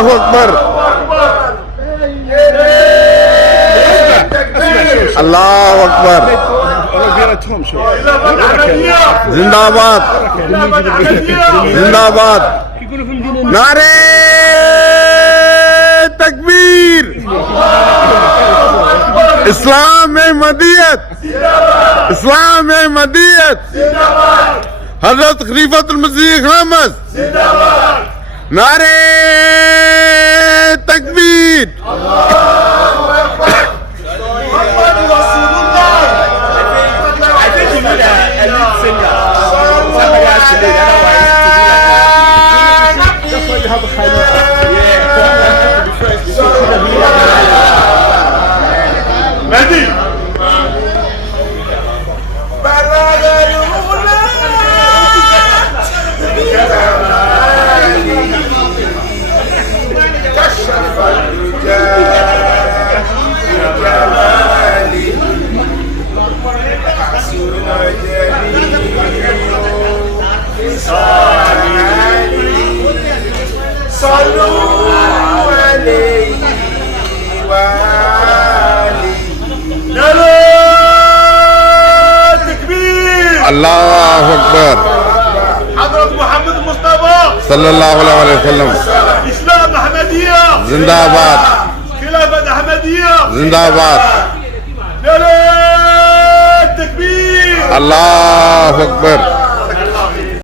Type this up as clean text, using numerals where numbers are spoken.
الله أكبر الله أكبر जिंदाबाद जिंदाबाद नारे तकबीर इस्लाम अहमदियत इस्लाम अहमदियत हजरत खलीफतुल मसीह खमस नारे तकबीर अल्लाह अकबर हज़रत मोहम्मद मुस्तफा सल्लल्लाहु अलैहि वसल्लम इस्लाम अहमदिया जिंदाबाद खिलाफत अहमदिया जिंदाबाद नारे तकबीर अल्लाह अकबर